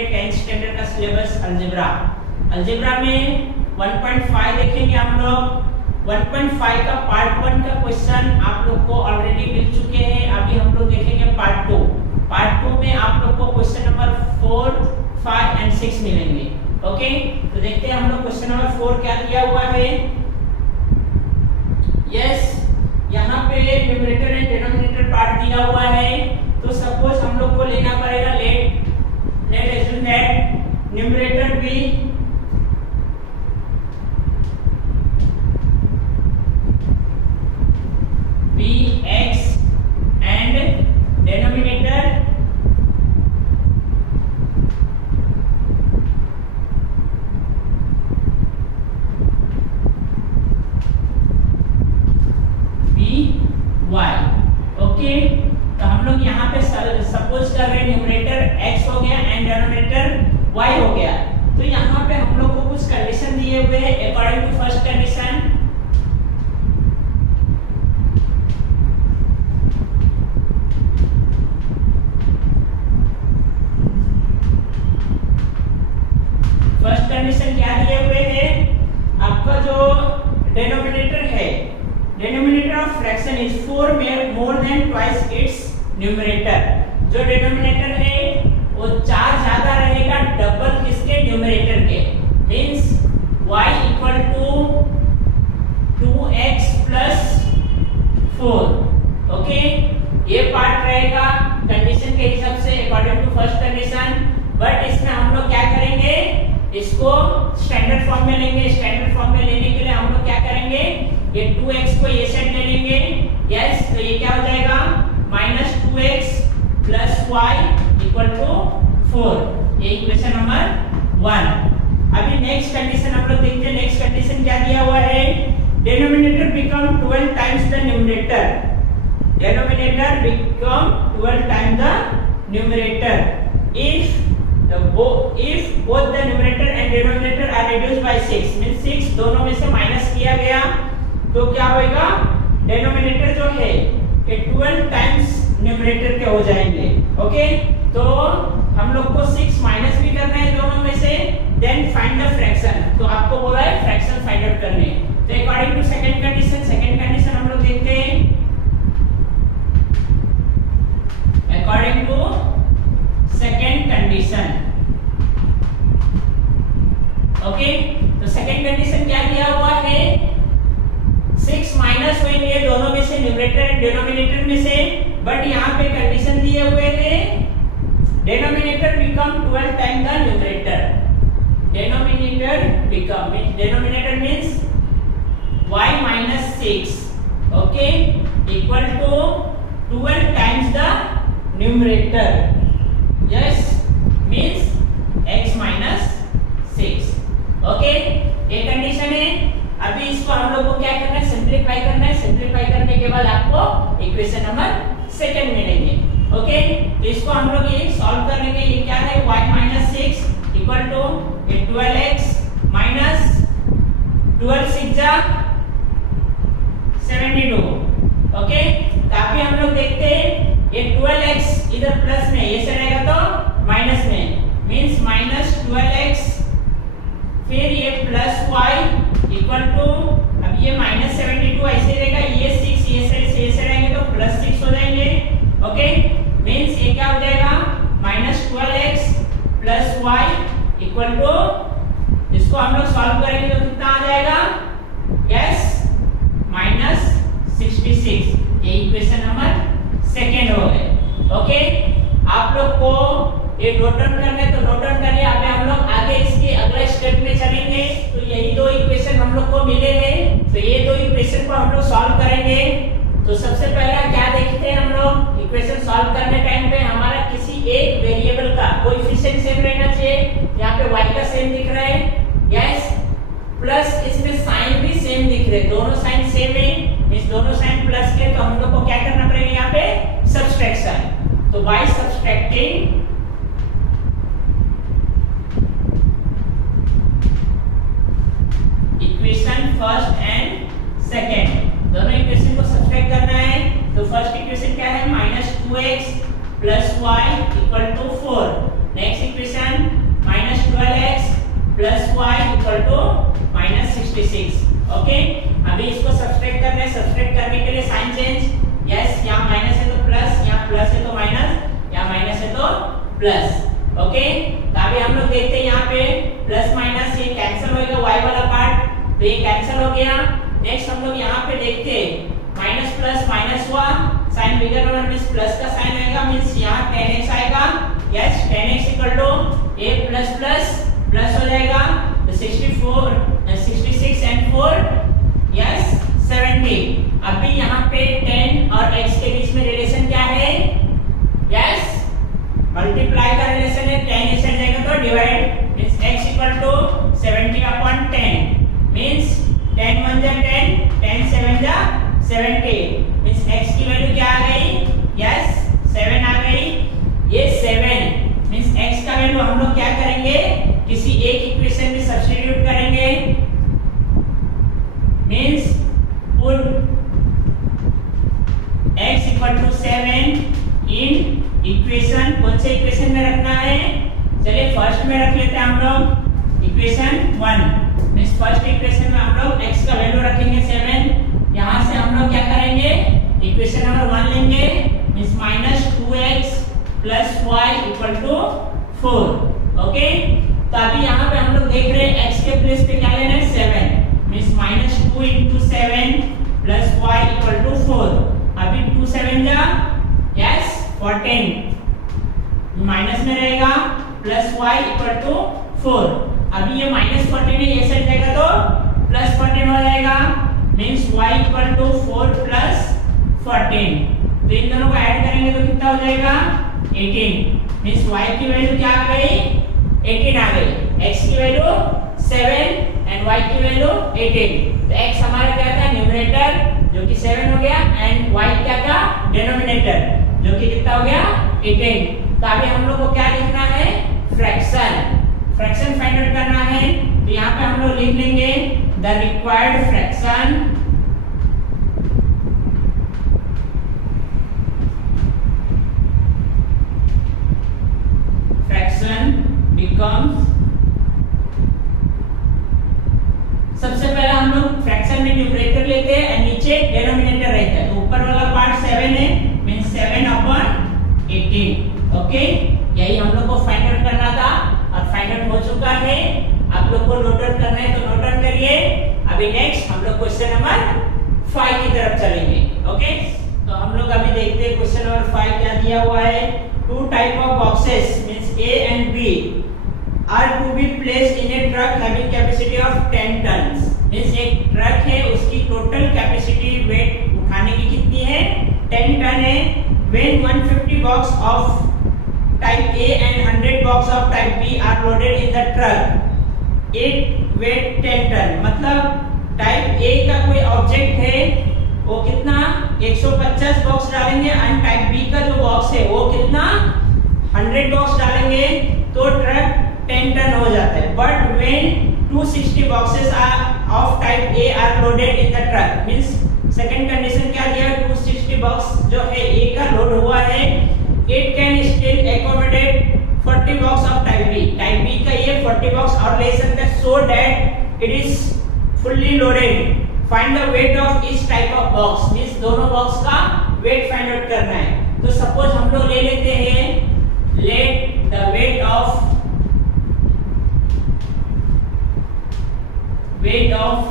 देखेंगे 10th standard का syllabus algebra. Algebra में 1.5 देखेंगे हम लोग। 1.5 का पार्ट 1 का क्वेश्चन आप लोग को ऑलरेडी मिल चुके हैं। अभी हम लोग देखेंगे पार्ट 2। पार्ट 2 में आप लोग को क्वेश्चन नंबर 4, 5 एंड 6 मिलेंगे। ओके, तो देखते हैं हम लोग क्वेश्चन नंबर 4 क्या दिया हुआ है। यस, यहाँ पे न्यूमरेटर एंड डिनोमिनेटर पार्ट दिया हुआ है। तो सपोज हम लोग को लेना पड़ेगा, let assume that numerator be x and denominator y। Okay, तो हम लोग यहाँ पे सपोज कर रहे हैं न्यूमरेटर x हो गया एंड डिनोमिनेटर y हो गया। तो यहाँ पे हम लोग को कुछ कंडीशन दिए हुए हैं। According to first condition, first condition क्या दिए हुए हैं, आपका जो डिनोमिनेटर है, denominator of fraction is 4 more than twice its numerator. जो डिनोमिनेटर है वो 4 ज्यादा रहेगा डबल किसके, न्यूमरेटर के। Means y equal to 2x plus 4। Okay, ये पार्ट रहेगा कंडीशन के हिसाब से according to first condition. But इसमें हम लोग क्या करेंगे, इसको स्टैंडर्ड फॉर्म में लेंगे। स्टैंडर्ड फॉर्म में लेने के लिए हम लोग क्या करेंगे, ये 2x को ये साइड ले लेंगे। यस, तो ये क्या हो जाएगा, -2x plus y equal to 4। ये इक्वेशन नंबर 1। अभी नेक्स्ट कंडीशन हम लोग देखते हैं। नेक्स्ट कंडीशन क्या दिया हुआ है, denominator become 12 times the numerator. Denominator become 12 times the numerator if both the numerator and denominator are reduced by 6, means 6 दोनों में से माइनस किया गया तो क्या होएगा, डिनोमिनेटर जो है ये 12 टाइम्स न्यूमरेटर के हो जाएंगे। ओके, तो हम लोग को 6 माइनस भी करना है दोनों में से, देन फाइंड द फ्रैक्शन। तो आपको बोला है फ्रैक्शन फाइंड आउट करने। तो अकॉर्डिंग टू सेकंड कंडीशन हम लोग देखते हैं। According to second condition, okay, तो सेकंड कंडीशन क्या दिया हुआ है, 6 माइनस होंगे दोनों में से, न्यूमरेटर एंड डिनोमिनेटर में से। बट यहाँ पे कंडीशन दिए हुए हैं denominator become 12 time the numerator. Denominator means y minus 6, okay, equal to 12 times the numerator. Yes, means x minus 6। Okay, ये कंडीशन है। अभी इसको हम लोग को क्या करना है, सिंपलीफाई करना है। सिंपलीफाई करने के बाद आपको इक्वेशन नंबर सेकंड मिलेंगे। ओके, तो इसको हम लोग ये सॉल्व करेंगे। ये क्या है, y minus 6 equal to 12x minus 12 6 जा 72। ओके, तो अभी हम लोग देखते हैं ये 12x इधर प्लस में, ये से रहेगा तो माइनस में, मींस -12x, फिर ये प्लस y इक्वल टू, अब ये -72 ऐसे रहेगा, ये 6 ये से रहेंगे तो +6 हो जाएंगे। ओके, मींस ये क्या हो जाएगा, -12x plus y equal to, इसको हम लोग सॉल्व करेंगे तो कितना आ जाएगा, यस, -66। ये इक्वेशन नंबर सेकंड हो गए। ओके, आप लोग को ये नोट डाउन करना है तो नोट डाउन करिए। अभी हम लोग आगे इसके अगले स्टेप में चलेंगे। तो यही दो इक्वेशन हम लोग को मिले हैं, तो ये दो इक्वेशन को हम लोग सॉल्व करेंगे। तो सबसे पहला क्या देखते हैं हम लोग, इक्वेशन सॉल्व करने टाइम पे हमारा किसी एक वेरिएबल का कोएफिशिएंट सेम रहना चाहिए। यहाँ पे y का सेम दिख रहा है, यस, प्लस इसमें साइन भी सेम दिख रहे, दोनों साइन सेम है, इस दोनों साइन प्लस के, तो हम लोग को क्या करना पड़ेगा यहाँ पे, सब्सट्रैक्शन। तो by subtracting equation first and second, दोनों इक्वेशन को सब्ट्रैक्ट करना है। तो फर्स्ट इक्वेशन क्या है, -2x plus y equal to 4। Next equation okay, अभी इसको सब्सट्रैक्ट करना है, सब्सट्रैक्ट करने के लिए साइन चेंज, यस, यहाँ माइनस है तो प्लस, यहाँ प्लस है तो माइनस, यहाँ माइनस है तो प्लस। ओके, तो अभी हम लोग देखते हैं यहाँ पे प्लस माइनस ये कैंसिल होएगा, y वाला पार्ट तो ये कैंसिल हो गया। नेक्स्ट हम लोग यहाँ पे देखते हैं माइनस प्लस माइनस हुआ, साइन बिगर होना मींस प्लस का साइन आएगा, मींस यहाँ tan x आएगा, yes, tan x equal to a plus plus plus हो जाएगा तो 66 एंड 4 यस 70। अभी यहाँ पे 10 और x के बीच में रिलेशन क्या है, यस मल्टीप्लाई का रिलेशन है, 10 इस साइड जाएगा तो divide, means x equal to 70 upon 10 means 10 1 जा 10, 10 7 जा 70 मींस x की वैल्यू क्या आ गई, यस 7 आ गई। ये 7 मींस x का वैल्यू हम लोग क्या करेंगे, किसी एक इक्वेशन में सब्स्टिट्यूट करेंगे, means put x equal to 7 in equation, कौन से इक्वेशन में रखना है, चलिए फर्स्ट में रख लेते हैं हम लोग इक्वेशन 1, मींस फर्स्ट इक्वेशन में हम लोग x का वैल्यू रखेंगे 7, यहां से हम लोग क्या करेंगे, इक्वेशन नंबर 1 लेंगे, means minus 2x plus y equal to 4। Okay, तो अभी यहाँ पे हम लोग देख रहे हैं x के प्लेस पे क्या लेना है 7, means minus 2 into 7 plus y equal to 4। अभी 2 7 जा यस 14 माइनस में रहेगा प्लस y इक्वल टू 4। अभी ये माइनस 14 है, ये साइड जाएगा तो प्लस 14 हो जाएगा, means y equal to 4 plus 14। तो इन दोनों को ऐड करेंगे तो कितना हो जाएगा 18, मींस y की वैल्यू क्या आ गई 18 आ गई, x की वैल्यू 7 एंड y की वैल्यू 18। तो x हमारा क्या था न्यूमरेटर जो कि 7 हो गया एंड y क्या था डिनोमिनेटर जो कि कितना हो गया 18। तो अभी हम लोग को क्या लिखना है, फ्रैक्शन, फ्रैक्शन फाइंड आउट करना है। तो यहाँ पे हम लोग लिख लेंगे द रिक्वायर्ड फ्रैक्शन becomes, सबसे पहले हम लोग फ्रैक्शन में न्यूमरेटर लेते हैं और नीचे डिनोमिनेटर रहता है, तो ऊपर वाला पार्ट 7 है मींस 7 अपॉन 18। ओके, यही हम लोग को फाइंड आउट करना था और फाइंड आउट हो चुका है। आप लोग को नोट डाउन करना है तो नोट डाउन करिए। अभी नेक्स्ट हम लोग क्वेश्चन नंबर 5 की तरफ चलेंगे। ओके, तो हम लोग अभी देखते हैं क्वेश्चन नंबर 5 क्या दिया हुआ है। Two type of boxes means A and B are to be placed in a truck having capacity of 10 tons। Means एक ट्रक है, उसकी टोटल कैपेसिटी वेट उठाने की कितनी है 10 टन है। When 150 box of type A and 100 box of type B are loaded in the truck, it weight 10 ton। मतलब type A का कोई ऑब्जेक्ट है वो कितना 150 बॉक्स डालेंगे एंड टाइप B का जो बॉक्स है वो कितना 100 बॉक्स डालेंगे तो ट्रक 10 टन हो जाता है। But when 260 boxes of type A are loaded in the truck, means second condition क्या दिया 260 बॉक्स जो है A का लोड हुआ है, it can still accommodate 40 box of type B। Type B का ये 40 बॉक्स और ले सकता है so that it is fully loaded. Find the weight of each type of box, means दोनों बॉक्स का वेट फाइंड आउट करना है। तो सपोज हम लोग ले लेते हैं let the weight of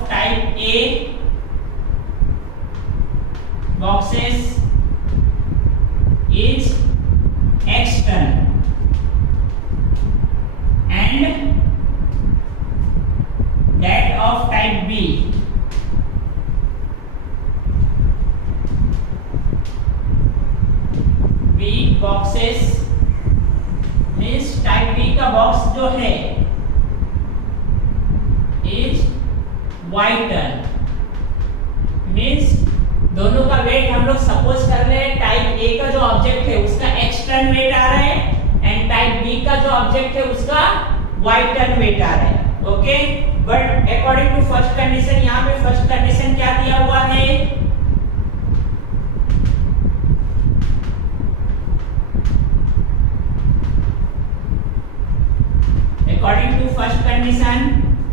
type A boxes is x ton and that of type B boxes means type B का बॉक्स जो है is y ton। मींस दोनों का वेट हम लोग सपोज कर रहे हैं टाइप A का जो ऑब्जेक्ट है उसका x टन वेट आ रहा है एंड टाइप B का जो ऑब्जेक्ट है उसका y टन वेट आ रहा है। Okay, but according to first condition, यहाँ पे फर्स्ट कंडीशन क्या दिया हुआ है, according to first condition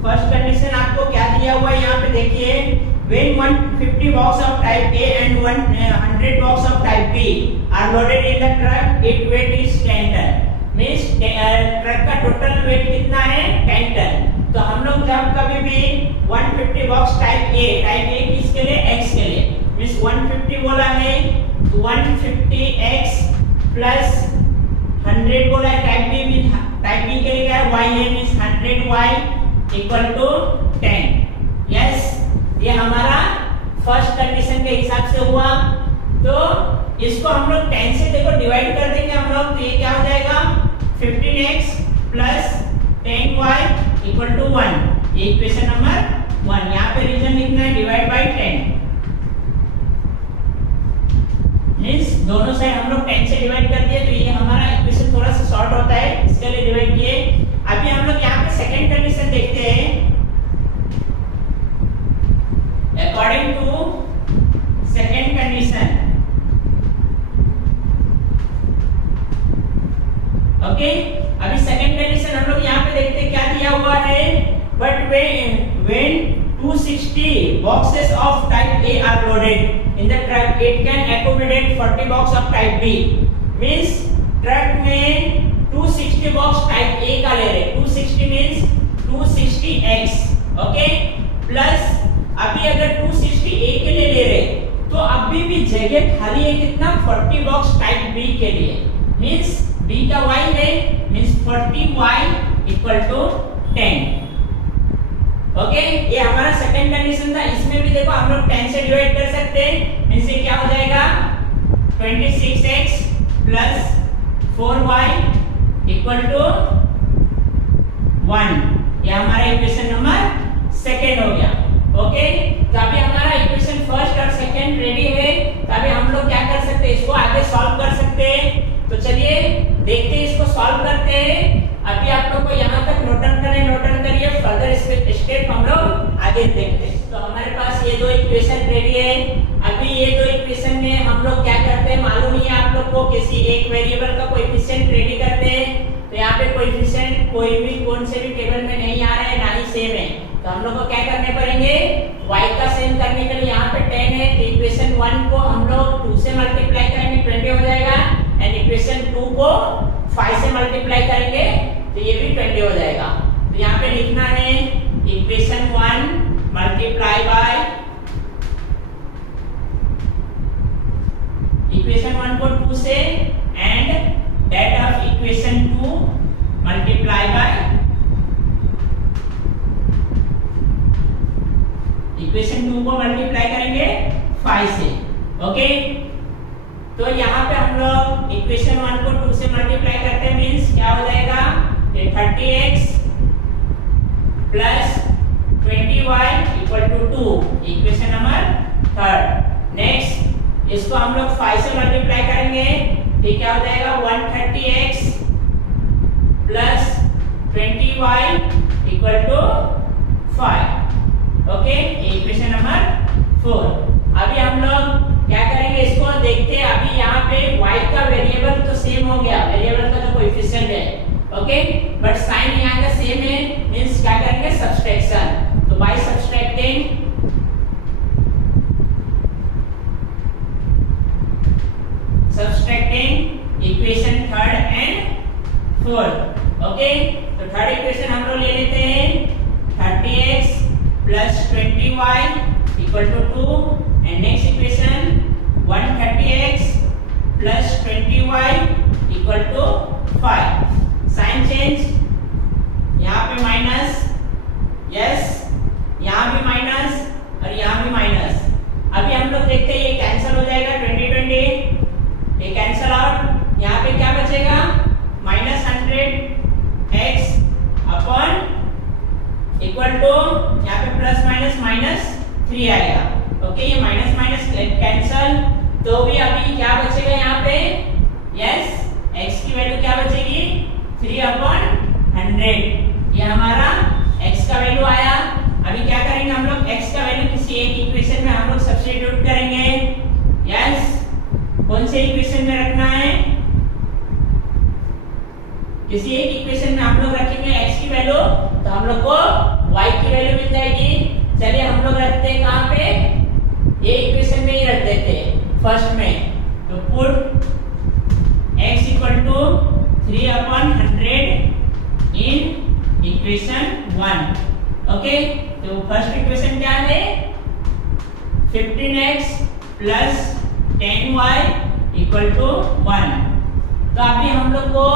first condition आपको क्या दिया हुआ है यहाँ पे देखिए, when 150 box of type A and 100 box of type B are loaded in the truck, its weight is 10 ton. Means truck का टोटल वेट कितना है 10 टन। तो हम लोग जब कभी भी 150 बॉक्स टाइप ए किसके लिए, x के लिए, मीन्स 150 बोला है तो 150x प्लस 100 बोला है टाइप बी के लिए क्या है, y है, means 100y equal to 10। Yes, ये हमारा फर्स्ट कंडीशन के हिसाब से हुआ। तो इसको हम लोग 10 से देखो डिवाइड कर देंगे हम लोग, तो ये क्या हो जाएगा 15x plus 10y equal to 1। ये इक्वेशन नंबर 1। यहाँ पे रीजन लिखना है डिवाइड बाय 10, मींस दोनों साइड हम लोग 10 से डिवाइड कर दिए, तो ये हमारा इक्वेशन थोड़ा सा शॉर्ट होता है, इसके लिए डिवाइड किए। अभी हम लोग यहाँ पे सेकंड कंडीशन देखते हैं। According to second condition, okay, अभी सेकंड कंडीशन हम लोग यहाँ पे देखते हैं क्या दिया हुआ है, but when 260 boxes of type A are loaded in the truck, it can accommodate 40 box of type B. Means truck में 260 बॉक्स टाइप A का ले रहे, 260 मींस 260x, ओके, प्लस अभी अगर 260A के लिए ले रहे तो अभी भी जगह खाली है कितना, 40 बॉक्स टाइप B के लिए, मींस B का y है, means 40y equal to 10। Okay, ये हमारा सेकंड कंडीशन था। इसमें भी देखो हम लोग 10 से डिवाइड कर सकते हैं, मींस ये क्या हो जाएगा 26x plus 4y equal to 1। ये हमारा इक्वेशन नंबर सेकंड हो गया। ओके, तो अभी हमारा इक्वेशन फर्स्ट और सेकंड रेडी है, तो अभी हम लोग क्या कर सकते हैं, इसको आगे सॉल्व कर सकते हैं। तो चलिए देखते हैं, इसको सॉल्व करते हैं। अभी आप लोग को यहाँ तक नोट डाउन करिए, फर्दर स्टेप हम लोग आगे देखते हैं। तो हमारे पास ये दो इक्वेशन रेडी है। अभी ये दो इक्वेशन में हम लोग क्या करते हैं मालूम ही है आप लोग को, किसी एक वेरिएबल का कोएफिशिएंट रेडी करते हैं। तो यहाँ पे कोएफिशिएंट कोई भी कौन से भी टेबल में नहीं आ रहा है, ना ही सेम है, तो हम लोग को क्या करने पड़ेंगे, y का सेम करने के लिए यहाँ पे 10 है, तो इक्वेशन 1 को हम लोग 2 से मल्टीप्लाई करेंगे 20 हो जाएगा, एंड इक्वेशन 2 को 5 से मल्टीप्लाई करेंगे तो ये भी 20 हो जाएगा। तो यहाँ पे लिखना है इक्वेशन 1 मल्टीप्लाई बाय इक्वेशन 1 को 2 से, and that of equation 2 multiply by equation 2 को मल्टीप्लाई करेंगे 5 से। ओके, तो यहाँ पे हम लोग इक्वेशन 1 को 2 से मल्टीप्लाई करते हैं, मींस क्या हो जाएगा 30x plus 20y equal to 2, equation number third. Next इसको हम लोग 5 से मल्टीप्लाई करेंगे, तो क्या हो जाएगा 130x plus 20y equal to 5। Okay, equation number 4। अभी हम लोग क्या करेंगे, इसको देखते हैं। अभी यहाँ पे y का वेरिएबल तो सेम हो गया, वेरिएबल का जो कोएफिशिएंट है, ओके, बट साइन यहाँ का सेम है, मींस क्या करेंगे सब्सट्रैक्शन। तो by subtracting equation third and fourth. Okay, तो थर्ड इक्वेशन हम लोग ले लेते हैं 30x plus 20y equal to 2, and next equation 130x plus 20y equal to 5। Sign change, यहाँ पे माइनस, यस, यहाँ भी माइनस और यहाँ भी माइनस। अभी हम लोग देखते हैं ये कैंसिल हो जाएगा 20 ये कैंसिल आउट। यहाँ पे क्या बचेगा -100x अपॉन इक्वल टू, यहाँ पे प्लस माइनस माइनस 3 आएगा। ओके, ये माइनस माइनस कैंसिल, तो भी अभी क्या बचेगा यहाँ पे, यस, x की वैल्यू क्या बचेगी 3/100। ये हमारा x का वैल्यू आया। अभी क्या करेंगे हम लोग, x का वैल्यू किसी एक इक्वेशन में हम लोग सब्स्टिट्यूट करेंगे। यस, कौन से इक्वेशन में रखना है, किसी एक इक्वेशन में हम लोग रखेंगे x की वैल्यू, तो हम लोग को y फर्स्ट में, तो put x equal to 3/100 in equation 1। Okay, तो फर्स्ट इक्वेशन क्या है, 15x plus 10y equal to 1। तो अभी हम लोग को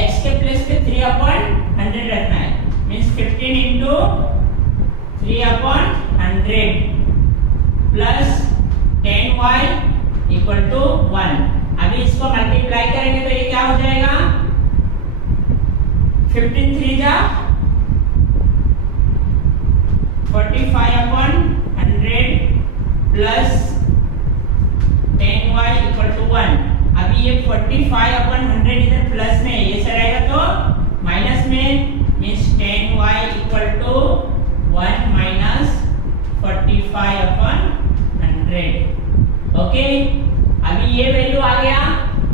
x के प्लेस पे 3/100 रखना है, means 15 into 3/100 plus 10y equal to 1। अभी इसको मल्टीप्लाई करेंगे तो ये क्या हो जाएगा, 15 3 जा 45/100 प्लस 10y इक्वल टू 1। अभी ये 45/100 इधर प्लस में, ये से रहेगा तो माइनस में, means 10y equal to 1 minus 45/100। Okay, अभी ये वैल्यू आ गया,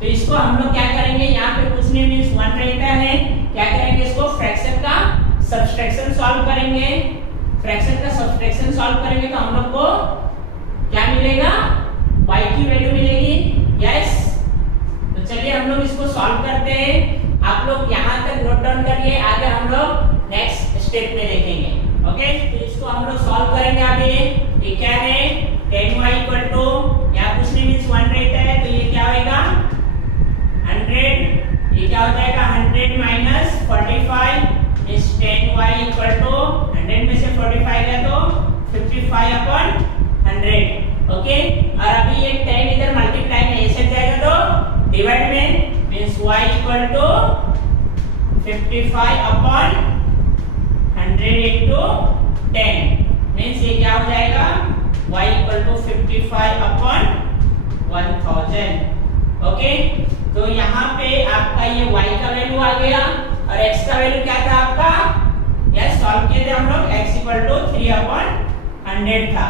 तो इसको हम लोग क्या करेंगे, यहाँ पे कुछ नहीं मींस 1 रहता है, क्या करेंगे, इसको फ्रैक्शन का सब्सट्रैक्शन सॉल्व करेंगे। फ्रैक्शन का सब्सट्रैक्शन सॉल्व करेंगे तो हम लोग को क्या मिलेगा, y की वैल्यू मिलेगी। यस, तो चलिए हम लोग इसको सॉल्व करते हैं। आप लोग यहाँ तक नोट डाउन करिए, आगे हम लोग नेक्स्ट स्टेप में देखेंगे। ओके, तो इसको हम लोग सॉल्व करेंगे। अभी ये क्या है, 10y इक्वल टू, यहाँ कुछ नहीं मींस 1 रहता है, तो ये क्या होगा 100, ये क्या हो जाएगा 100 माइनस 45 इस 10y इक्वल टू 100 में से 45 गया तो 55/100। ओके, और अभी ये 10 इधर मल्टीप्लाई में ऐसे जाएगा तो डिवाइड में, means y equal to 55/100 into 10, means ये क्या हो जाएगा y इक्वल टू 55/1000। ओके, तो यहाँ पे आपका ये y का वैल्यू आ गया और x का वैल्यू क्या था आपका, यस सॉल्व किए थे हम लोग, x इक्वल टू 3/100 था।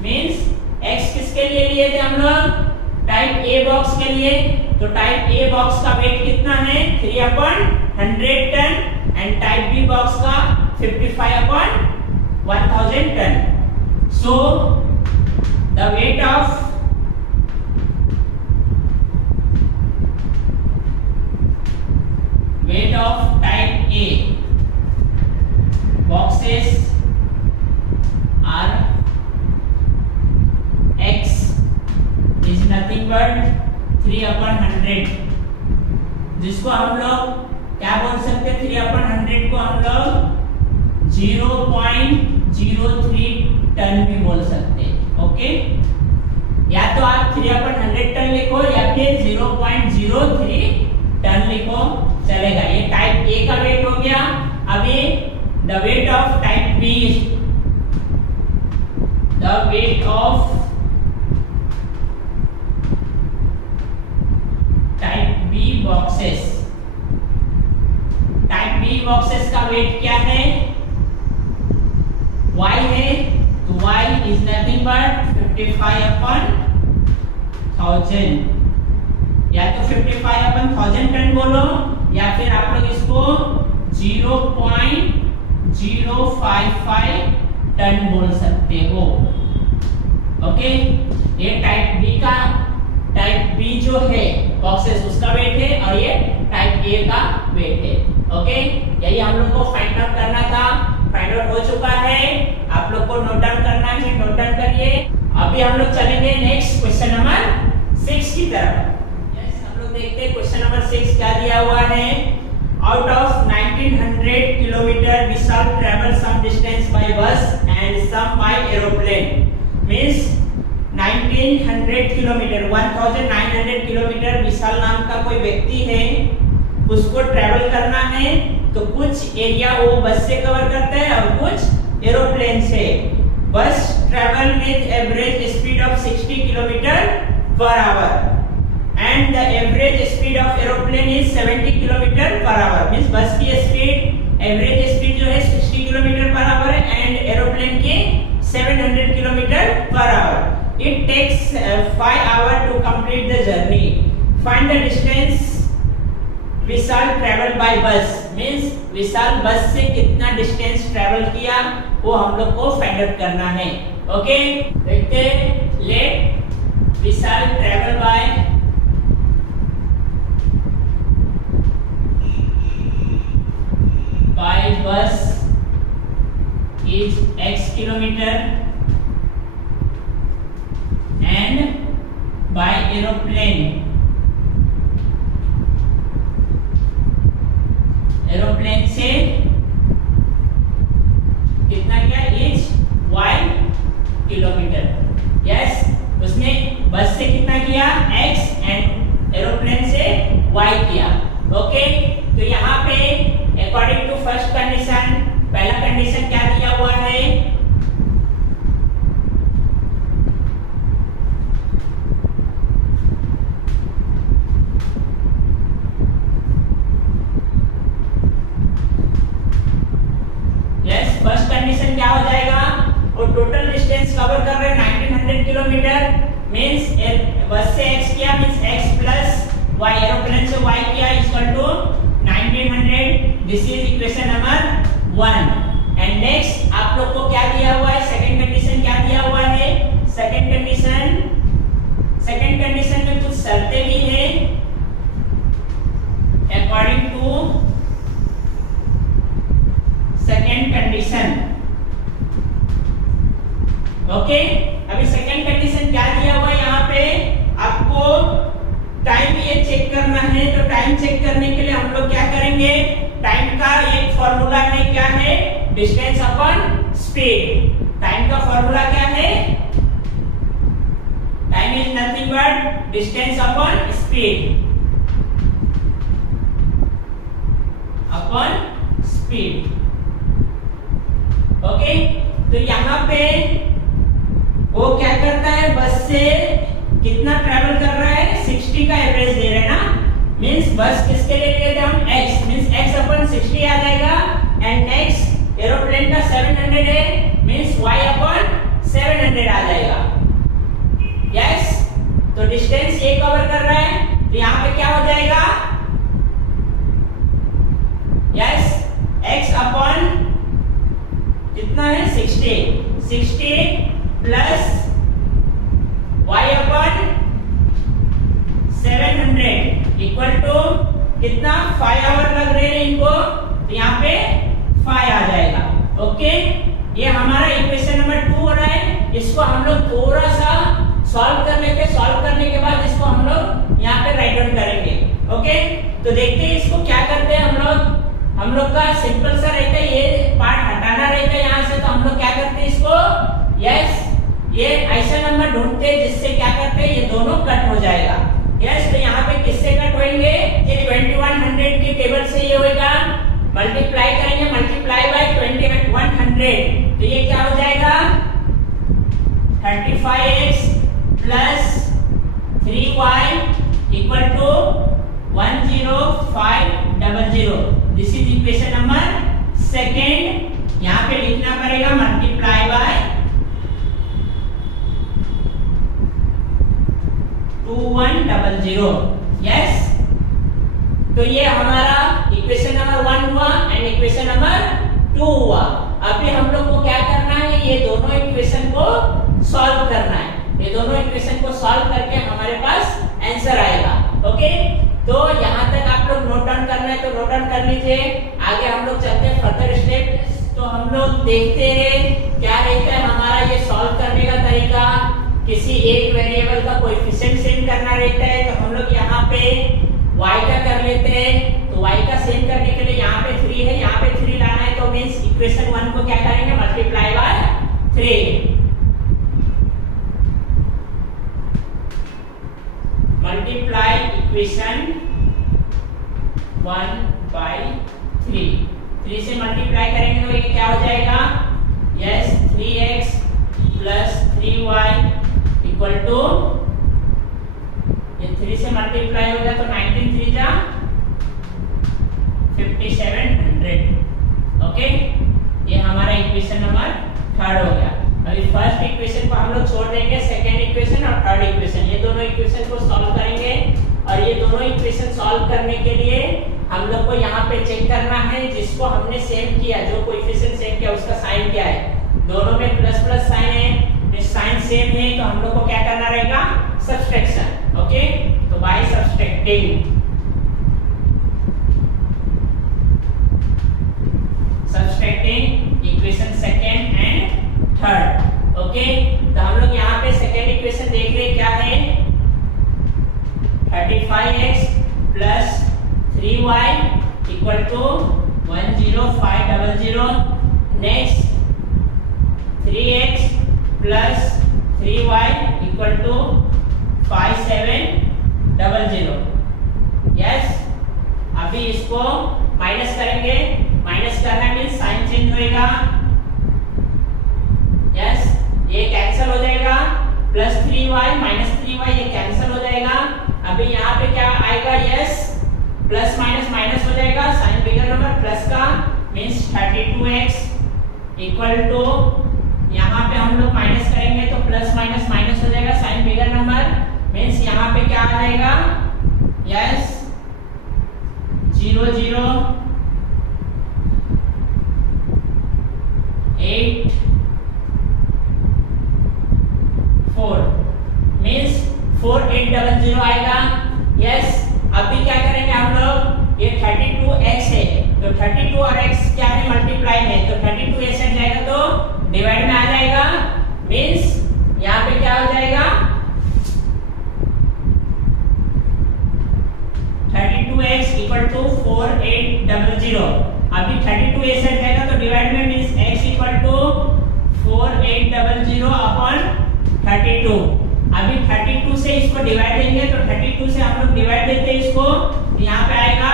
मींस x किसके लिए लिए थे हम लोग, टाइप A बॉक्स के लिए। तो टाइप A बॉक्स का वेट कितना है 3/100 ton and type B box का 55/1000 ton. So the weight of type A boxes are x is nothing but 3/100, जिसको हम लोग क्या बोल सकते हैं, 3/100 को हम लोग 0.03 टन भी बोल सकते हैं। ओके, या तो आप 3/100 टन लिखो या फिर 0.03 टन लिखो, चलेगा। ये टाइप A का वेट हो गया। अभी the weight of type B, the weight of type B boxes, type B boxes का वेट क्या है, y है, तो y इज नथिंग बट 55/1000, या तो 55/1000 टन बोलो या फिर आप लोग इसको 0.055 टन बोल सकते हो। ओके, ये टाइप B जो है बॉक्सेस उसका वेट है और ये टाइप A का वेट है। ओके, यही हम लोग को फाइंड आउट करना था, फाइंड आउट हो चुका है। आप लोग को नोट डाउन करना है, नोट डाउन करिए। अभी हम लोग चलेंगे नेक्स्ट क्वेश्चन नंबर 6 की तरफ। देखते हैं क्वेश्चन नंबर 6 क्या दिया हुआ है। Out of 1900 kilometre we shall travel some distance by bus and some by aeroplane. Means 1900 kilometre 1900 kilometre Vishal नाम का कोई व्यक्ति है, उसको ट्रैवल करना है, तो कुछ एरिया वो बस से कवर करता है और कुछ एरोप्लेन से। बस travel with average speed of 60 kilometre per hour and the average speed of aeroplane is 70 kilometre per hour. Means बस की स्पीड, एवरेज स्पीड जो है 60 किलोमीटर पर आवर है एंड एरोप्लेन की 700 kilometre per hour. It takes 5 hours to complete the journey. Find the distance Vishal travel by bus। Means Vishal bus से कितना distance travel किया वो हम लोग को फाइंड आउट करना है। ओके, देखते हैं। Let we shall travel by bus is x kilometer and by aeroplane से कितना किया इज y किलोमीटर। यस, उसने बस से कितना किया x एंड एरोप्लेन से y किया। ओके, तो यहाँ पे अकॉर्डिंग टू फर्स्ट कंडीशन, पहला कंडीशन क्या दिया हुआ है, फर्स्ट कंडीशन क्या हो जाएगा, वो टोटल डिस्टेंस कवर कर रहे हैं 1900 किलोमीटर, मींस बस से x किया means x plus y, aeroplane से y किया equal to 1900। This is equation number 1। And next आप लोग को क्या दिया हुआ है, सेकंड कंडीशन क्या दिया हुआ है, सेकंड कंडीशन में कुछ शर्तें भी है according to second condition. Okay, अभी सेकेंड कंडीशन क्या दिया हुआ है, यहाँ पे आपको टाइम ये चेक करना है। तो टाइम चेक करने के लिए हम लोग क्या करेंगे, टाइम का एक फॉर्मूला है, क्या है, डिस्टेंस अपॉन स्पीड। टाइम का फॉर्मूला क्या है, time is nothing but distance upon speed, upon speed. Okay, तो यहाँ पे वो क्या करता है, बस से कितना ट्रैवल कर रहा है, 60 का एवरेज दे रहे हैं ना, मींस बस किसके लिए लिए थे हम, x, मींस x अपॉन 60 आ जाएगा। एंड नेक्स्ट एरोप्लेन का 700 है, मींस y अपॉन 700 आ जाएगा। यस, तो डिस्टेंस ये कवर कर रहा है, तो यहाँ पे क्या हो जाएगा, यस, x अपॉन कितना है 60 plus y upon 700 equal to कितना, 5 आवर लग रहे हैं इनको, तो यहाँ पे 5 आ जाएगा। ओके, ये हमारा इक्वेशन नंबर 2 हो रहा है। इसको हम लोग थोड़ा सा सॉल्व कर लेते हैं, सॉल्व करने के बाद इसको हम लोग यहाँ पे राइट डाउन करेंगे। ओके, तो देखते हैं इसको क्या करते हैं हम लोग का सिंपल सा रहता है, ये पार्ट हटाना रहता है यहाँ से, तो हम लोग क्या करते हैं इसको, यस, ये ऐसा नंबर ढूंढते हैं जिससे क्या करते हैं, ये दोनों कट हो जाएगा। यस, तो यहाँ पे किससे कट होंगे, ये 2100 की टेबल से ये होगा, मल्टीप्लाई करेंगे, मल्टीप्लाई बाय 2100, तो ये क्या हो जाएगा, 35x plus 3y equal to 10500। This is equation number second. यहाँ पे लिखना पड़ेगा मल्टीप्लाई बाय 2100। यस, तो ये हमारा इक्वेशन नंबर 1 हुआ एंड इक्वेशन नंबर 2 हुआ। अभी हम लोग को क्या करना है, ये दोनों इक्वेशन को सॉल्व करना है। ये दोनों इक्वेशन को सॉल्व करके हमारे पास आंसर आएगा। ओके, तो यहाँ तक आप लोग नोट डाउन करना है तो नोट डाउन कर लीजिए। आगे हम लोग चलते हैं फर्दर स्टेप। तो हम लोग देखते हैं क्या रहता है हमारा ये सॉल्व करने का तरीका। किसी एक वेरिएबल का कोएफिशिएंट सेम करना रहता है, तो हम लोग यहाँ पे y का कर लेते हैं। तो y का सेम करने के लिए यहाँ पे 3 है, यहाँ पे 3 लाना है, तो मींस इक्वेशन 1 को क्या करेंगे, multiply by 3। Multiply equation 1 by 3 से मल्टीप्लाई करेंगे तो ये क्या हो जाएगा, yes, 3x plus 3y equal to, ये 3 से मल्टीप्लाई होगा तो 19 3 जा 5700। ओके, ये हमारा इक्वेशन नंबर 3 हो गया। अभी फर्स्ट इक्वेशन को हम लोग छोड़ देंगे, सेकेंड इक्वेशन और थर्ड इक्वेशन, ये दोनों इक्वेशन को सॉल्व करेंगे। और ये दोनों इक्वेशन सॉल्व करने के लिए हम लोग को यहाँ पे चेक करना है जिसको हमने सेम किया, जो कोएफिशिएंट सेम किया उसका साइन क्या है। दोनों में प्लस प्लस साइन है, साइन सेम है, तो हम लोग को क्या करना रहेगा, सब्सट्रैक्शन। ओके, तो by subtracting equation second and third. Okay, तो हम लोग यहाँ पे सेकेंड इक्वेशन देख रहे हैं, क्या है 35x plus 3y equal to 10500। Next 3x plus 3y equal to 5700। Yes, अभी इसको माइनस करेंगे, माइनस करना मीन्स साइन चेंज होएगा। यस, ये कैंसिल हो जाएगा, प्लस 3y माइनस 3y ये कैंसिल हो जाएगा। अभी यहाँ पे क्या आएगा, यस प्लस माइनस माइनस हो जाएगा, साइन बिगर नंबर प्लस का मीन्स 32x इक्वल टू, यहाँ पे हम लोग माइनस करेंगे तो प्लस माइनस माइनस हो जाएगा, साइन बिगर नंबर मीन्स यहाँ पे क्या आ जाएगा, यस 0 0 8 4 मीन्स 4800 आएगा। यस, अभी क्या करेंगे हम लोग, ये 32x है तो 32 और x क्या है, मल्टीप्लाई है, तो 32 ऐसे हट जाएगा तो डिवाइड में आ जाएगा, मीन्स यहाँ पे क्या हो जाएगा 32x इक्वल टू 4800। अभी 32 ऐसे हट जाएगा तो डिवाइड में means x equal to 4800 upon 32। अभी 32 से इसको डिवाइड देंगे तो 32 से हम लोग डिवाइड देते हैं इसको, यहाँ पे आएगा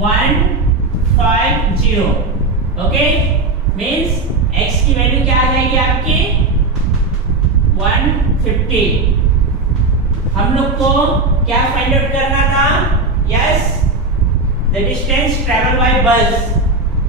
150। ओके, मीन्स x की वैल्यू क्या आ जाएगी आपकी 150। हम लोग को क्या फाइंड आउट करना था, yes the distance travel by बस,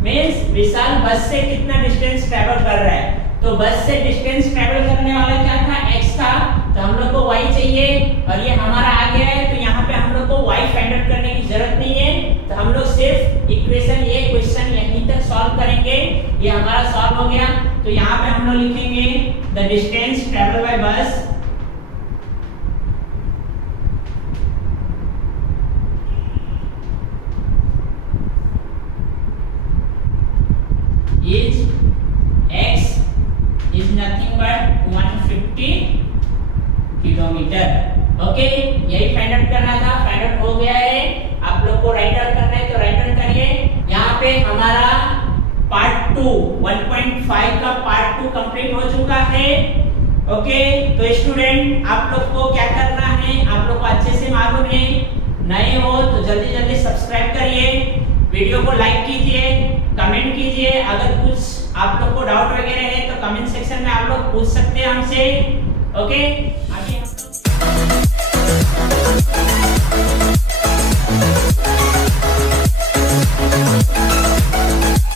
मीन्स विशाल बस से कितना डिस्टेंस ट्रेवल कर रहा है। तो बस से डिस्टेंस ट्रेवल करने वाला क्या था, x था, तो हम लोग को y चाहिए और ये हमारा आ गया है, तो यहाँ पे हम लोग को y फाइंड आउट करने की जरूरत नहीं है, तो हम लोग सिर्फ इक्वेशन, ये क्वेश्चन यहीं तक सॉल्व करेंगे, ये हमारा सॉल्व हो गया। तो यहाँ पे हम लोग लिखेंगे द डिस्टेंस ट्रेवल बाय बस is x is nothing but 150 kilometre. Okay, यही फाइंड आउट करना था, फाइंड आउट हो गया है। आप लोग को राइट आउट करना है तो राइट आउट करिए। यहाँ पे हमारा पार्ट 2 1.5 का पार्ट 2 कंप्लीट हो चुका है। ओके, तो स्टूडेंट आप लोग को क्या करना है, आप लोग को अच्छे से मालूम है, नए हो तो जल्दी जल्दी सब्सक्राइब करिए, वीडियो को लाइक कीजिए, कमेंट कीजिए। अगर कुछ आप लोग को डाउट वगैरह है तो कमेंट सेक्शन में आप लोग पूछ सकते हैं हमसे। ओके, आगे हम